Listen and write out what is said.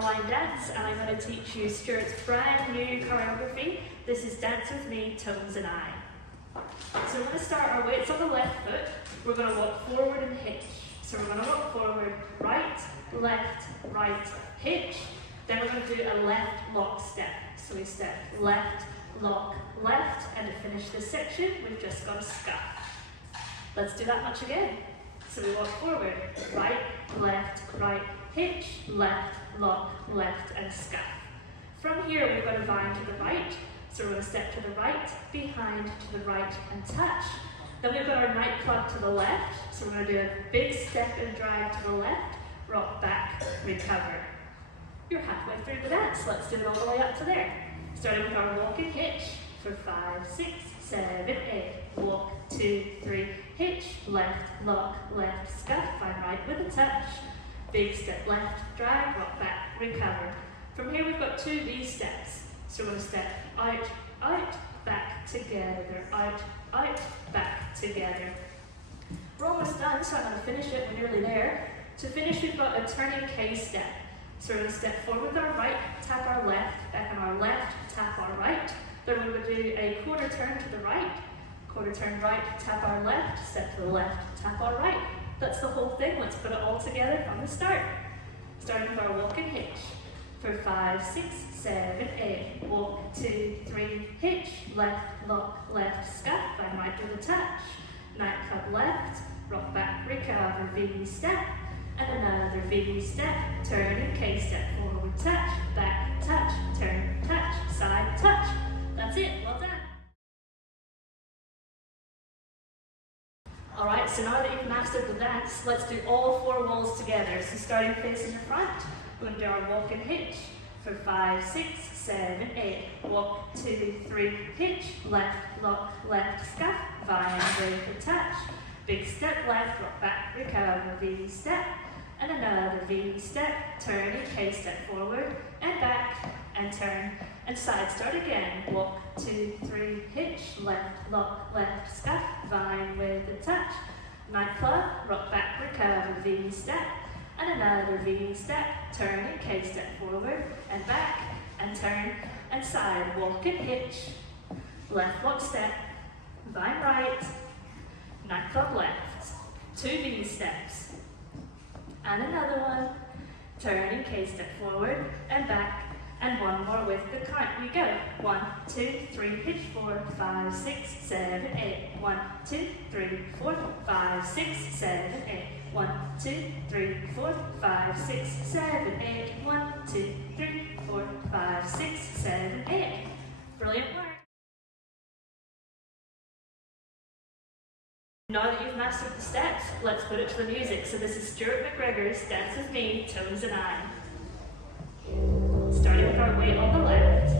line dance, and I'm going to teach you Stuart's brand new choreography. This is Dance With Me, Tones and I. So we're going to start our weights on the left foot. We're going to walk forward and hitch. So we're going to walk forward, right, hitch. Then we're going to do a left lock step. So we step left, lock, left, and to finish this section, we've just got a scuff. Let's do that much again. So we walk forward, right, hitch, left, lock, left, and scuff. From here, we're going to vine to the right. So we're going to step to the right, behind, to the right, and touch. Then we've got our nightclub to the left. So we're going to do a big step and drag to the left, rock back, recover. You're halfway through the dance. Let's do it all the way up to there. Starting with our walk and hitch for 5, 6, 7, 8. Walk, 2, 3, hitch, left, lock, left, scuff, find right with a touch. Big step left, drag, rock back, recover. From here we've got 2 V steps. So we're going to step out, back, together, out, back, together. We're almost done, so I'm going to finish it. We're nearly there. To finish, we've got a turning K step. So we're going to step forward with our right, tap our left, back on our left, tap our right. Then we're going to do a quarter turn to the right, quarter turn right, tap our left, step to the left, tap our right. That's the whole thing. Let's put it all together from the start. Starting with our walk and hitch for 5, 6, 7, 8. Walk, 2, 3, hitch, left, lock, left, scuff, and right with a touch. Nightclub left, rock back, recover, V step, and another V step, turn and K step, forward touch, back touch, turn, touch, side touch. That's it, well done. Alright, so now that you've mastered the dance, let's do all 4 walls together. So starting facing the front, we're going to do our walk and hitch for 5, 6, 7, 8. Walk, 2, 3, hitch, left, lock, left, scuff, vine, break a touch. Big step left, rock back, recover, V step, and another V step, turn and K step forward, and back, and turn, and side start again. Walk, 2, 3, hitch, left, lock, left, scuff, vine with a touch. Nightclub, rock back, recover, V step, and another V step, turn and K step forward, and back, and turn, and side, walk and hitch, left lock step, vine right, nightclub left, 2 V steps, and another one, turn and K step forward, and back, and one more with the count. We go. 1, 2, 3, hitch, 4, 5, 6, 7, 8. 1, 2, 3, 4, 5, 6, 7, 8. 1, 2, 3, 4, 5, 6, 7, 8. 1, 2, 3, 4, 5, 6, 7, 8. Brilliant work. Now that you've mastered the steps, let's put it to the music. So this is Stewart McGregor's Dance With Me, Tones and I. Starting with our weight on the left.